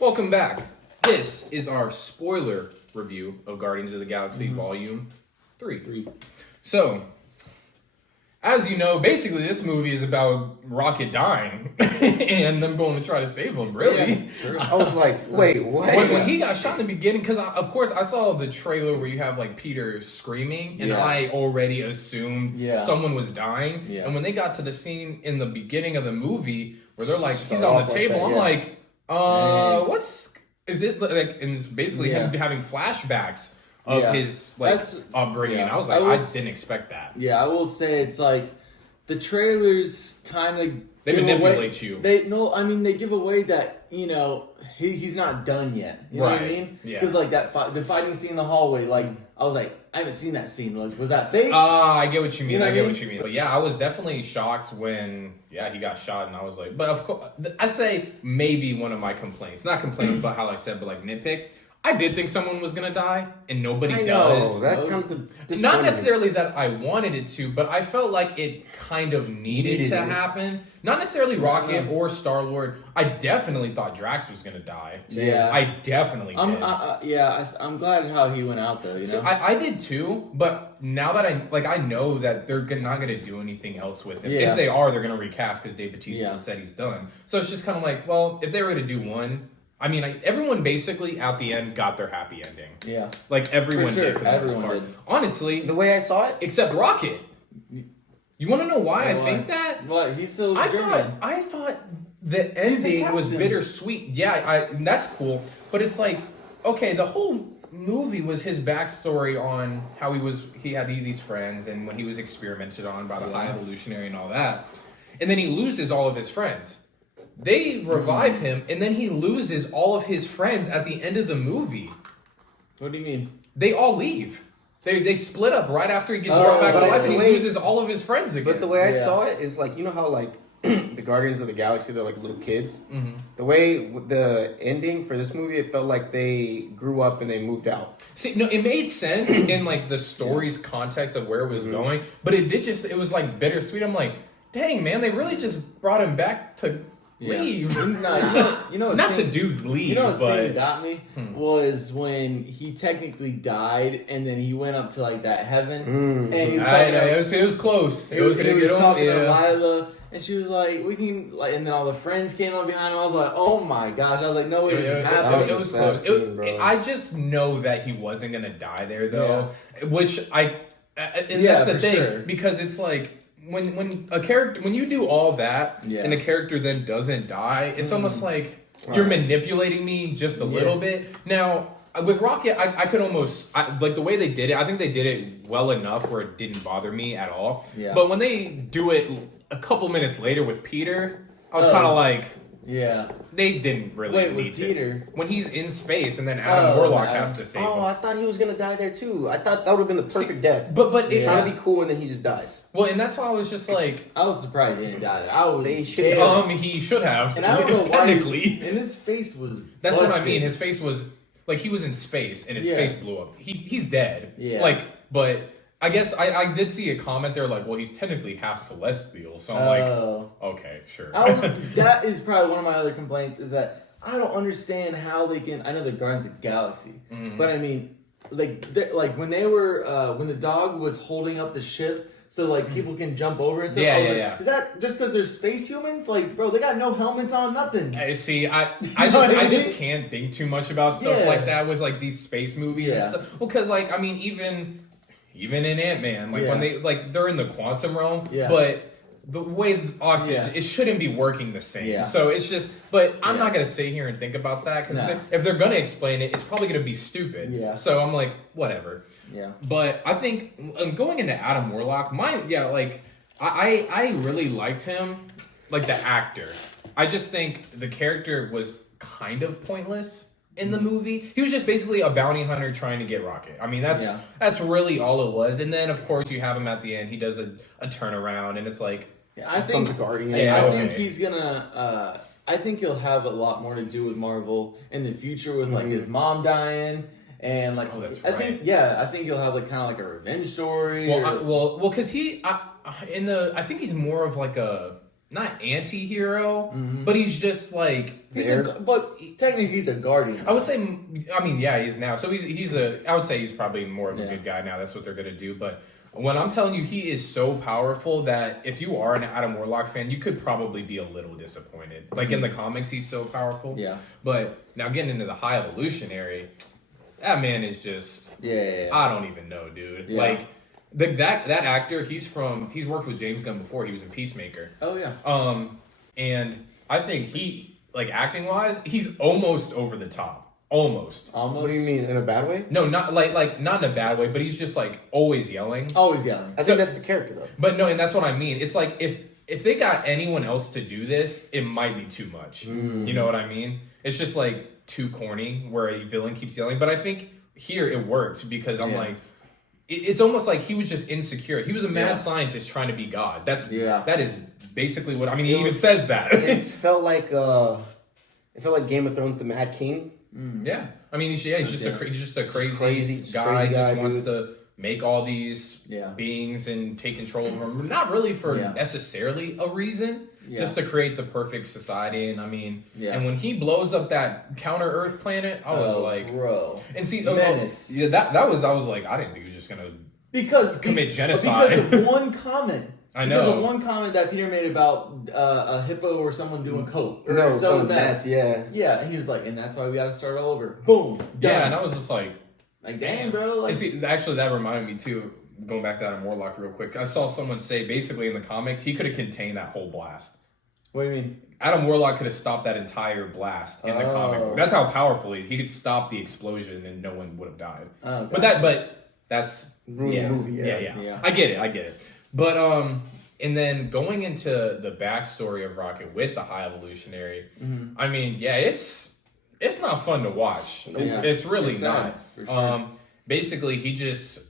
Welcome back. This is our spoiler review of Guardians of the Galaxy Volume 3. So, as you know, basically this movie is about Rocket dying and them going to try to save him, really. Yeah, sure. I was like, wait, what? When he got shot in the beginning, because of course I saw the trailer where you have like Peter screaming, and I already assumed someone was dying. Yeah. And when they got to the scene in the beginning of the movie where they're like, he's on the table, I'm like, is it like, and it's basically him having flashbacks of his upbringing. And I was like, I didn't expect that. Yeah, I will say it's like the trailers kind of they manipulate you. They give away that he's not done yet. You know what I mean? Yeah. Because like the fighting scene in the hallway, like I was like, I haven't seen that scene. Like, was that fake? I get what you mean. I get what you mean. But yeah, I was definitely shocked when he got shot, and I was like, but of course, I'd say maybe one of my complaints, not complaints about how I said, but like nitpick. I did think someone was gonna die, and nobody does. That kind of not necessarily that I wanted it to, but I felt like it kind of needed to happen. Not necessarily Rocket or Star-Lord. I definitely thought Drax was gonna die. Yeah, I definitely did. I'm glad how he went out though. You know, so I did too. But now that I know that they're not gonna do anything else with him. If they are, they're gonna recast because Dave Bautista said he's done. So it's just kind of like, well, if they were gonna do one. I mean, everyone basically at the end got their happy ending. Yeah. Like everyone did for the most part. Honestly, the way I saw it, except Rocket. You want to know why I think that? What? He's still German. I thought the ending was bittersweet. Yeah, that's cool. But it's like, okay, the whole movie was his backstory on how he had these friends and when he was experimented on by the High Evolutionary and all that. And then he loses all of his friends. They revive him, and then he loses all of his friends at the end of the movie. What do you mean? They all leave. They split up right after he gets brought back to life, and he loses all of his friends again. But the way I saw it is like, you know how like the Guardians of the Galaxy, they're like little kids? Mm-hmm. The way the ending for this movie, it felt like they grew up and they moved out. See, no, it made sense in like the story's context of where it was going, but it was like bittersweet. I'm like, dang, man, they really just brought him back to... leave. No, not to do leave. You know what but... scene got me was when he technically died and then he went up to like that heaven and he was talking it was close. He was talking to Lila and she was like, "We can," like, and then all the friends came up behind him. I was like, "Oh my gosh!" I was like, "No way, this is happening." It was close. I just know that he wasn't gonna die there though, which and that's the thing because it's like. When you do all that and the character then doesn't die, it's almost like you're manipulating me just a little bit. Now with Rocket, I could almost like the way they did it. I think they did it well enough where it didn't bother me at all. Yeah. But when they do it a couple minutes later with Peter, I was kind of like. Yeah, they didn't really need Peter. to. When he's in space and then Adam Warlock has to save him. I thought he was gonna die there too. I thought that would have been the perfect death. But it's trying to be cool and then he just dies. Well, and that's why I was just like, I was surprised he didn't die there. he should have. And I don't know technically. And his face was. That's busted. What I mean. His face was like he was in space and his face blew up. He's dead. Yeah. But. I guess I did see a comment there like, well, he's technically half celestial. So I'm like, okay, sure. That is probably one of my other complaints is that I don't understand how they can. I know they're Guardians of the Galaxy, but I mean, like when they were when the dog was holding up the ship so like people can jump over it. Yeah. Is that just because they're space humans? Like, bro, they got no helmets on, nothing. See, I just can't think too much about stuff like that with like these space movies and stuff. Well, because like I mean even in Ant-Man, like when they're in the quantum realm, but the way oxygen, it shouldn't be working the same. Yeah. So it's just, but I'm not going to sit here and think about that because if they're going to explain it, it's probably going to be stupid. Yeah. So I'm like, whatever. Yeah. But I think going into Adam Warlock, I really liked him, like the actor. I just think the character was kind of pointless. In the movie, he was just basically a bounty hunter trying to get Rocket. I mean, that's really all it was. And then, of course, you have him at the end. He does a turnaround, and it's like, I think Guardian. I think he's gonna. I think he'll have a lot more to do with Marvel in the future with like his mom dying and like. That's right. I think he'll have like kind of like a revenge story. Well, because I think he's more of like a. not anti-hero, but he's just like but technically he's a guardian. I would say, I mean, yeah, he is now. So I would say he's probably more of a good guy now. That's what they're gonna do. But when I'm telling you, he is so powerful that if you are an Adam Warlock fan, you could probably be a little disappointed. Like in the comics, he's so powerful. Yeah. But now getting into the High Evolutionary, that man is just I don't even know, dude. Yeah. Like. That actor, he's worked with James Gunn before. He was in Peacemaker. Oh yeah. And I think he, like, acting wise, he's almost over the top. Almost. What do you mean, in a bad way? No, not like not in a bad way, but he's just like always yelling. Always yelling. I think that's the character though. But no, and that's what I mean. It's like if they got anyone else to do this, it might be too much. You know what I mean? It's just like too corny where a villain keeps yelling. But I think here it worked because I'm like. It's almost like he was just insecure. He was a mad scientist trying to be God. That is basically what I mean. He even says that. It felt like Game of Thrones, the Mad King. Yeah, I mean, he's just a crazy guy. Just wants to make all these beings and take control of them. Not really for necessarily a reason. Just to create the perfect society, and I mean, and when he blows up that counter Earth planet, I was like, bro. And see, I was like, I didn't think he was just gonna commit genocide because of one comment. I know. Because of one comment that Peter made about a hippo or someone doing coke or selling meth. Yeah, and he was like, and that's why we got to start all over. Boom. Done. Yeah, and I was just like, damn, bro. Like, and see, actually, that reminded me too. Going back to Adam Warlock real quick, I saw someone say basically in the comics he could have contained that whole blast. What do you mean? Adam Warlock could have stopped that entire blast in the comic book. That's how powerful he is. He could stop the explosion and no one would have died. But that's movie. Yeah. I get it. But and then going into the backstory of Rocket with the High Evolutionary, I mean, it's not fun to watch. It's really not. For sure. Basically, he just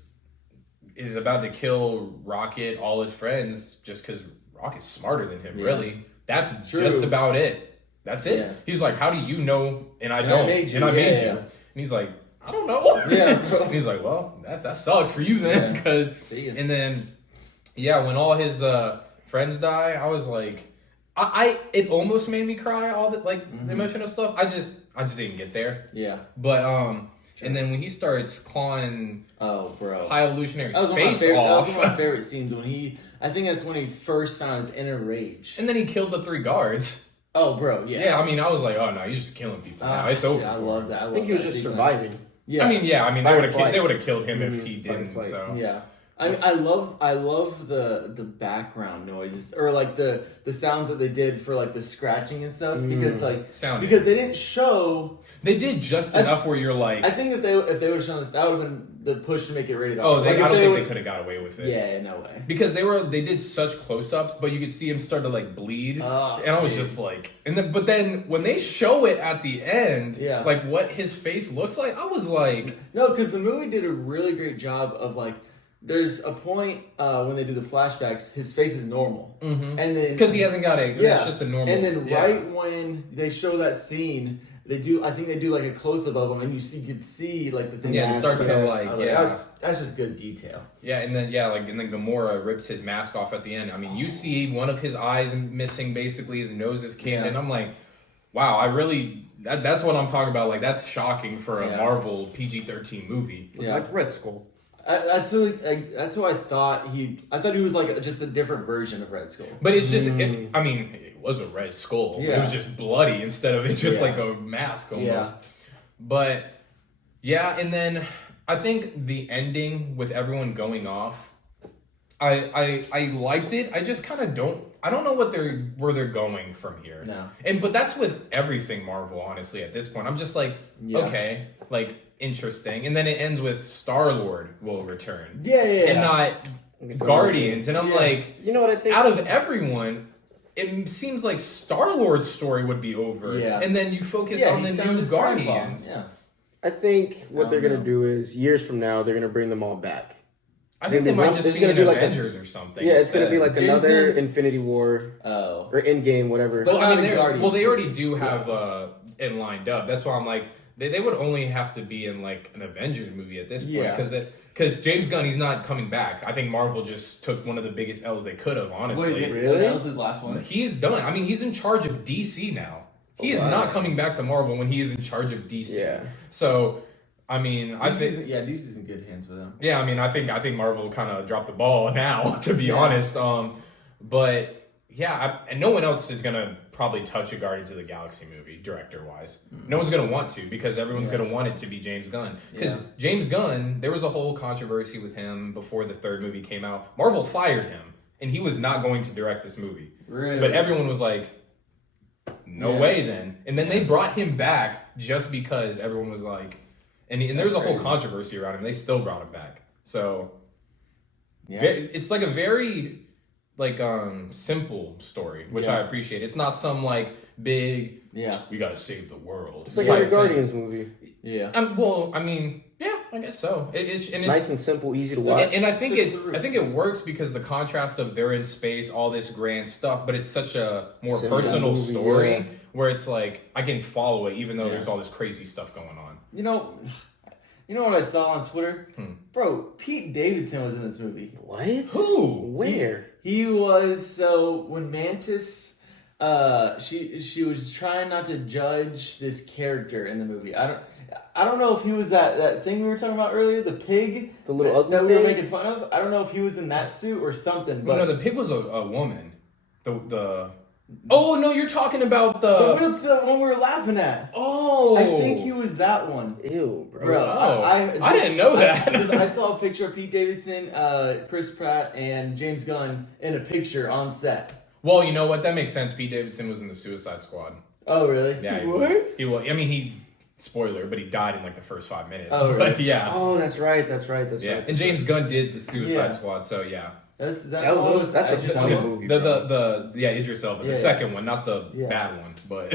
is about to kill Rocket, all his friends, just because Rocket's smarter than him. Really. That's just about it. That's it. Yeah. He was like, "How do you know?" And I don't. And I made you. And he's like, "I don't know." Yeah. And he's like, "Well, that sucks for you then." And then, when all his friends die, I was like, it almost made me cry. All the the emotional stuff. I just didn't get there. Yeah. But and then when he starts clawing, High Evolutionary's face off. That was one of my favorite scenes when I think that's when he first found his inner rage. And then he killed the 3 guards. Oh, bro, yeah. Yeah, I mean, I was like, oh no, he's just killing people now. It's over. I love that. I think he was just surviving. Yeah. I mean, they would have killed him if he didn't. So yeah. I love the background noises or like the sounds that they did for like the scratching and stuff because because they didn't show. They did just enough where you're like. I think if they would have shown this, that would have been the push to make it rated R. Oh, I don't think they could have got away with it. Yeah, no way. Because they did such close-ups, but you could see him start to like bleed, and I was just like, but then when they show it at the end, like what his face looks like, I was like, no, because the movie did a really great job of like. There's a point when they do the flashbacks, his face is normal, and then because he hasn't got it's just a normal. And then right when they show that scene, I think they do like a close up of him, and you could see like the thing. Yeah, start to like that's just good detail. Yeah, and then and then Gamora rips his mask off at the end. I mean, you see one of his eyes missing, basically his nose is caved, and I'm like, wow, I really. That's what I'm talking about. Like that's shocking for a Marvel PG-13 movie. Yeah, like Red Skull. That's who I thought he was like just a different version of Red Skull. But it's just, it was a Red Skull. Yeah. It was just bloody instead of it just like a mask almost. Yeah. But and then I think the ending with everyone going off, I liked it. I just kind of I don't know where they're going from here. No. But that's with everything Marvel, honestly, at this point. I'm just like, okay, like interesting. And then it ends with Star-Lord will return. And not Guardians. And I'm like, you know what I think? Out of everyone, it seems like Star-Lord's story would be over. Yeah. And then you focus on the new Guardians. Yeah. I think what they're going to do is, years from now, they're going to bring them all back. I think they might just be in Avengers or something. Yeah, it's going to be like another Infinity War or Endgame, whatever. Well, they already do have it lined up. That's why I'm like, they would only have to be in like an Avengers movie at this point because James Gunn, he's not coming back. I think Marvel just took one of the biggest L's they could have, honestly. Wait, really? That was his last one? He's done. I mean, he's in charge of DC now. He is not coming back to Marvel when he is in charge of DC. Yeah. So, I mean, I think DC's in good hands with him. Yeah, I mean, I think Marvel kind of dropped the ball now, to be honest. But yeah, and no one else is gonna probably touch a Guardians of the Galaxy movie, director-wise. No one's going to want to because everyone's going to want it to be James Gunn. Because James Gunn, there was a whole controversy with him before the third movie came out. Marvel fired him, and he was not going to direct this movie. Really? But everyone was like, no way then. And then they brought him back just because everyone was like... And there's a whole controversy around him. They still brought him back. So, it's like a very... simple story, which I appreciate. It's not some big we gotta save the world. It's like every Guardians movie. Yeah. I guess so. It's nice and simple, easy to watch. And I think it works because the contrast of they're in space, all this grand stuff, but it's such a more personal story where it's like I can follow it even though there's all this crazy stuff going on. You know what I saw on Twitter? Bro, Pete Davidson was in this movie. What? Who? Where? He was when Mantis she was trying not to judge this character in the movie. I don't know if he was that thing we were talking about earlier, the pig, the little ugly that we were making fun of. I don't know if he was in that suit or something. But no, the pig was a woman. Oh no, you're talking about the one we were laughing at. Oh, I think he was that one. Ew, bro. I didn't know that. I saw a picture of Pete Davidson, Chris Pratt, and James Gunn in a picture on set. Well, you know what? That makes sense. Pete Davidson was in the Suicide Squad. Oh, really? Yeah, he was. I mean, spoiler, but he died in the first 5 minutes. Oh, really? But, yeah. Oh, that's right. And James Gunn did the Suicide Squad, so yeah. That's a funny movie. Idris Elba, the second one, not the bad one, but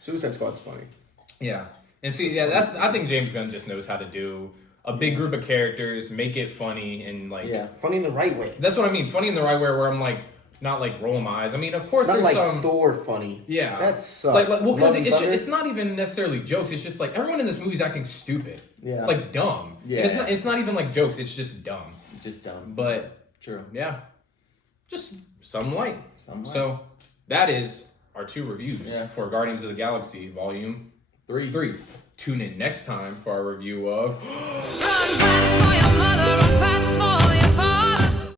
Suicide Squad's funny. Yeah, and see, I think James Gunn just knows how to do a big group of characters, make it funny and funny in the right way. That's what I mean, funny in the right way, where I'm not rolling my eyes. I mean, of course, not there's some Thor funny. Yeah, that's because it's not even necessarily jokes. It's just everyone in this movie is acting stupid. Yeah, dumb. Yeah, and it's not even jokes. It's just dumb. Just dumb. But. True. Yeah. Just some light. So that is our 2 reviews for Guardians of the Galaxy Volume 3. Tune in next time for our review of... Run fast for your mother, run fast for